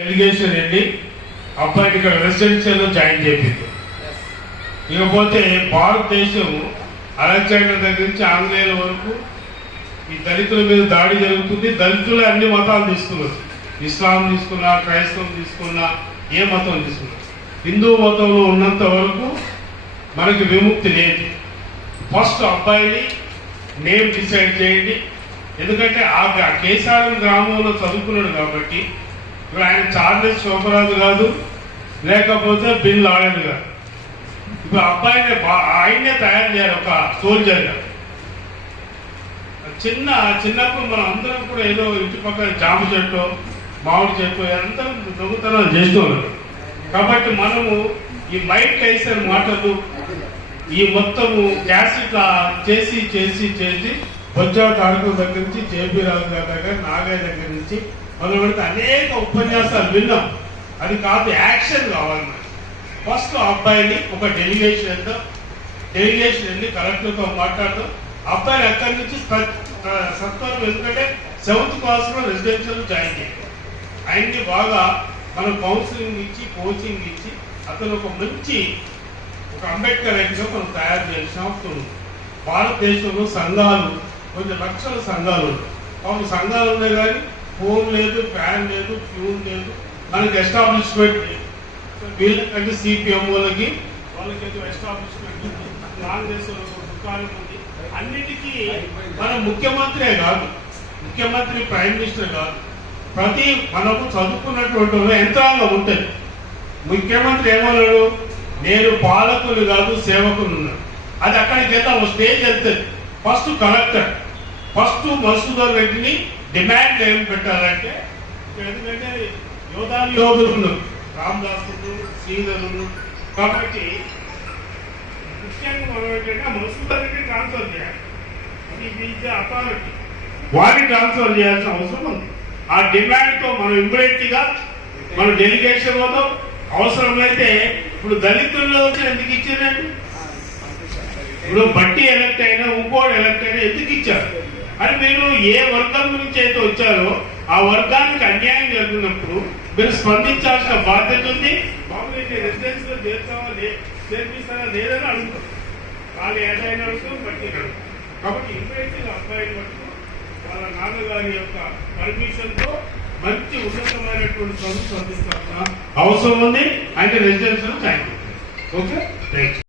Delegation వెళ్ళి అబ్బాయిని ఇక్కడ రెసిడెన్షియల్లో జాయిన్ చేపింది. ఇకపోతే భారతదేశం అలెగ్జాండర్ దగ్గర నుంచి ఆంగ్లేయుల వరకు ఈ దళితుల మీద దాడి జరుగుతుంది. దళితులు అన్ని మతాలు తీసుకున్నారు. ఇస్లాం తీసుకున్నా క్రైస్తవం తీసుకున్నా ఏ మతం తీసుకున్నా హిందూ మతంలో ఉన్నంత వరకు మనకి విముక్తి లేదు. ఫస్ట్ అబ్బాయిని నేమ్ డిసైడ్ చేయండి. ఎందుకంటే ఆ కేశాలం గ్రామంలో చదువుకున్నాడు కాబట్టి ఇప్పుడు ఆయన చార్లెస్ శోభరాజు కాదు లేకపోతే బిన్ లాడెన్ గారు. ఇప్పుడు అబ్బాయిని ఆయనే తయారు చేయాలి ఒక సోల్జర్గా చిన్న చిన్నప్పుడు మనం అందరం కూడా ఏదో ఇంటి పక్కన జామ చెట్టు మామిడి చెట్టు అందరం దొంగతనాలు చేస్తూ ఉన్నారు కాబట్టి మనము ఈ మైక్ కైసర్ మాటలు ఈ మొత్తము క్యాసెట్ చేసి చేసి చేసి బొజ్జా తారకుల దగ్గర నుంచి జేపీ రావు గారి దగ్గర నాగయ్య దగ్గర నుంచి మొదలు పెడితే అనేక ఉపన్యాసాలు విన్నాం. అది కాదు యాక్షన్ కావాలి మనకి. ఫస్ట్ ఆ అబ్బాయిని ఒక డెలిగేషన్ ఎంత డెలిగేషన్ వెళ్ళి కలెక్టర్తో మాట్లాడతాం. అబ్బాయిని అక్కడి నుంచి సత్వరం ఎందుకంటే సెవెంత్ క్లాస్లో రెసిడెన్షియల్ జాయిన్ చేయాలి. ఆయన్ని బాగా మనం కౌన్సిలింగ్ ఇచ్చి కోచింగ్ ఇచ్చి అతను ఒక మంచి ఒక అంబేద్కర్గా మనం తయారు చేసిన అవసరం ఉంది. భారతదేశంలో సంఘాలు కొన్ని లక్షల సంఘాలు ఉన్నాయి. పాపం సంఘాలు ఉన్నాయి కానీ ఫోన్ లేదు ఫ్యాన్ లేదు ఫ్యూన్ లేదు. మనకి ఎస్టాబ్లిష్మెంట్ లేదు. వీళ్ళకంటే సిపిఎం వాళ్ళకి వాళ్ళకి ఏదో ఎస్టాబ్లిష్మెంట్ ఉంది. కాంగ్రెస్ దుకాణం ఉంది. అన్నిటికీ మన ముఖ్యమంత్రే కాదు ముఖ్యమంత్రి ప్రైమ్ మినిస్టర్ కాదు. ప్రతి మనకు చదువుకున్నటువంటి యంత్రాంగం ఉంటుంది. ముఖ్యమంత్రి ఏమన్నాడు? నేను పాలకులు కాదు సేవకులు ఉన్నాను. అది అక్కడికి వెళ్తా ఒక స్టేజ్ వెళ్తుంది. ఫస్ట్ కలెక్టర్ ఫస్ట్ మసూదర్ రెడ్డిని డిమాండ్ ఏం పెట్టాలంటే ఎందుకంటే యోధాలు యోధులు రామదాసులు శ్రీధరులు కాబట్టి ముఖ్యంగా మనం ఏంటంటే మసూదర్ ట్రాన్స్ఫర్ చేయాలి. ఇది అథారిటీ వారిని ట్రాన్స్ఫర్ చేయాల్సిన అవసరం ఉంది. ఆ డిమాండ్తో మనం ఇమ్మీడియట్ మన డెలిగేషన్ పోతాం అవసరమైతే ఇప్పుడు దళితుల్లో వచ్చి ఎందుకు ఇచ్చారండి? ఇప్పుడు బట్టి ఎలక్ట్ అయినా ఇంకోటి ఎలక్ట్ అయినా ఎందుకు ఇచ్చారు? అని మీరు ఏ వర్గం నుంచి అయితే వచ్చారో ఆ వర్గానికి అన్యాయం జరుగుతున్నప్పుడు మీరు స్పందించాల్సిన బాధ్యత ఉంది? మామూలు రెసిడెన్స్లో చేస్తావా చేర్పిస్తారా లేదని అడుగుతాం. వాళ్ళు ఏదైనా అడుగుతాం బట్టి కాబట్టి ఇమ్మీడియట్ అబ్బాయి మటుకు వాళ్ళ నాన్నగారి యొక్క పర్మిషన్తో మంచి ఉన్నతమైనటువంటి చదువు చదివిస్తాల్సిన అవసరం ఉంది. అంటే రెసిడెన్స్ ఓకే? Thank you